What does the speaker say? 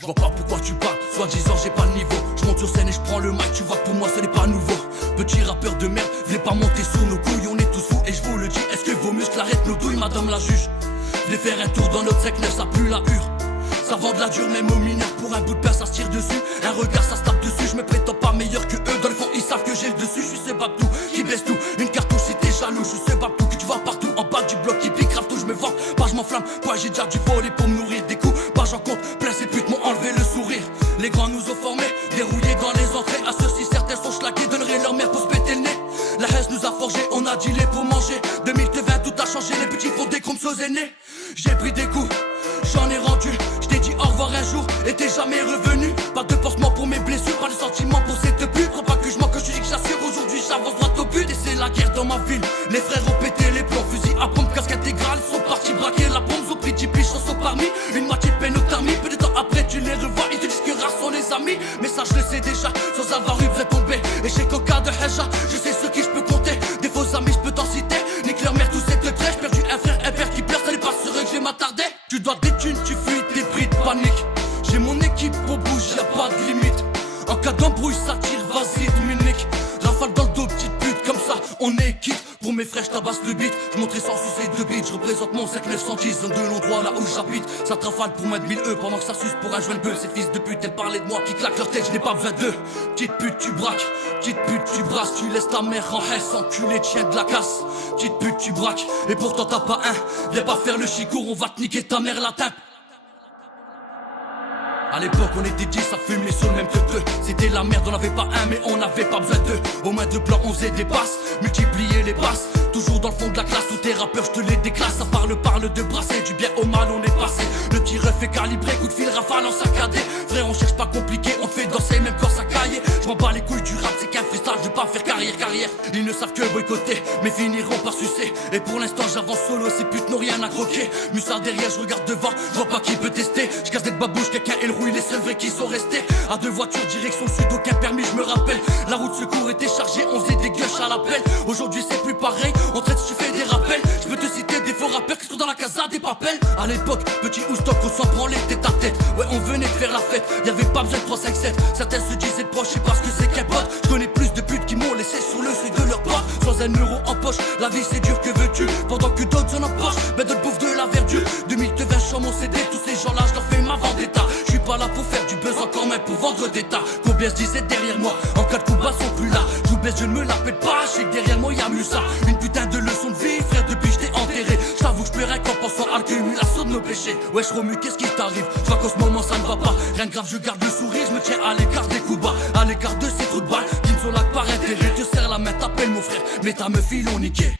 Je vois pas pourquoi tu parles, soi-disant j'ai pas le niveau. Je monte sur scène et je prends le mic, tu vois que pour moi ce n'est pas nouveau. Petit rappeur de merde, venez pas monter sur nos couilles, on est tous fous et je vous le dis. Est-ce que vos muscles arrêtent nos douilles, madame la juge? Venez faire un tour dans notre sec neuf, ça pue la hure. Ça vend de la dure, même aux mineurs, pour un bout de pain ça se tire dessus. Un regard ça se tape dessus, je me prétends pas meilleur que eux. Dans le fond ils savent que j'ai le dessus, je suis ce babtou qui baisse tout. Une cartouche si t'es jaloux, je suis ce babtou que tu vois partout. En bas du bloc qui pique, grave tout, je me vante, pas je m'enflamme. Pas j'ai déjà du voler pour me nourrir des coups. Pas j'en compte, plein ces putes m'ont enlevé le sourire. Les grands nous ont formés, dérouillés dans les entrées. À ceux-ci certains sont schlaqués, donneraient leur mère pour se péter le nez. La haine nous a forgé, on a dealé pour manger. 2020 tout a changé, les petits font des crumpes aux aînés. J'ai pris des coups, j'en ai rendu. Je t'ai dit au revoir un jour et t'es jamais revenu. Pas de pansement pour mes blessures, pas de sentiments pour cette pute. Crois pas que je mens, que je te dis que j'assure. Aujourd'hui j'avance droit au but et c'est la guerre dans ma ville. Les frères ont pété les plombs, fusil à pompe, casque intégrale. Ils sont partis braquer la pompe, ils ont pris 10 piges, sont parmi. Une moitié de peine au tarmi, peu de temps après tu les revois. Ils te disent que rares sont les amis. Mais ça je le sais déjà, sans avoir eu besoin de tomber. Et chez Coca de Heja, je sais sur qui je peux compter. Des faux amis je peux t'en citer. Nique leur mère, tous cette trèche. Perdu un frère, un père qui pleure, ça n'est pas sûr que je vais m'attarder. Tu dois des thunes, tu fuis, t'es pris de panique. J'ai mon équipe au bouge, y'a pas de limite. En cas d'embrouille, ça tire, vas-y, Dominique. Rafale dans le dos, petite pute, comme ça, on est quitte. Pour mes frères, j'tabasse le beat. J'monterai sans sucer de beat. J'représente mon 5910 de l'endroit là où j'habite. Ça trafale pour moins de 1000 E pendant que ça suce pour un joint de bœuf. Ces fils de pute, elles parlaient de moi qui claquent leur tête, je n'ai pas besoin d'eux. Petite pute, tu braques. Petite pute, tu brasses. Tu laisses ta mère en haisse, enculé, chien de la casse. Petite pute, tu braques. Et pourtant t'as pas un. Viens pas faire le chicour, on va te niquer ta mère la tape. À l'époque on était 10 à fumer sur le même que deux. C'était la merde, on n'avait pas un mais on n'avait pas besoin d'eux. Au moins de blanc on faisait des passes, multiplier les passes. Toujours dans le fond de la classe, tous tes rappeurs je te les déclasse. Ça parle de brasser, du bien au mal on est passé. Le petit ref est calibré, coup de fil rafale en saccadé. Frère on cherche pas compliqué, on te fait danser même quand ça caille. Je m'en bats les couilles du rap, c'est qu'un freestyle, je veux pas faire carrière. Ils ne savent que boycotter, mais finiront par sucer. Et pour l'instant j'avance solo, ces putes n'ont rien à croquer. Mussard derrière, je regarde devant, je vois pas qui peut tester. Je casse des babouches, quelqu'un et le rouille, les seuls vrais qui sont restés. À deux voitures, direction sud, aucun permis, je me rappelle. La route secours était chargée, on faisait des gueuches à l'appel. Aujourd'hui c'est plus pareil, on traite si tu fais des rappels. Je peux te citer des faux rappeurs qui sont dans la casa des papels. À l'époque, petit Houston, on s'en branlait tête à tête. Ouais, on venait de faire la fête, y'avait pas besoin de 357. Certains se disaient de proches, je sais pas ce que c'est qu'un pote. Je connais plus de putes qui m'ont laissé sur le seuil de leur pote. Sans un euro en poche, la vie c'est dur, que veux-tu? Pendant que d'autres en empochent, ben d'autres bouffent de la verdure. 2020 sur mon CD, tous ces gens là, je leur fais ma vendetta. Je suis pas là pour faire du buzz, encore même pour vendre des tas. Combien se disait derrière moi, en cas de combat sont plus là. Je vous baisse, je ne me la pète pas, je sais que derrière moi y'a mieux ça. Une putain de leçon de vie, frère, depuis je t'ai enterré. J'avoue que je pleurais qu'en pensant à l'accumulation de nos péchés. Ouais, je remue, qu'est-ce qui t'arrive? Je vois qu'en ce moment ça ne va pas. Rien de grave, je garde le sourire, je me tiens à l'écart des coups bas. À l'écart de ces trous de balles qui ne sont là que par intérêt. Je te serre la main, t'appelles mon frère, mais ta meuf ils l'ont niqué.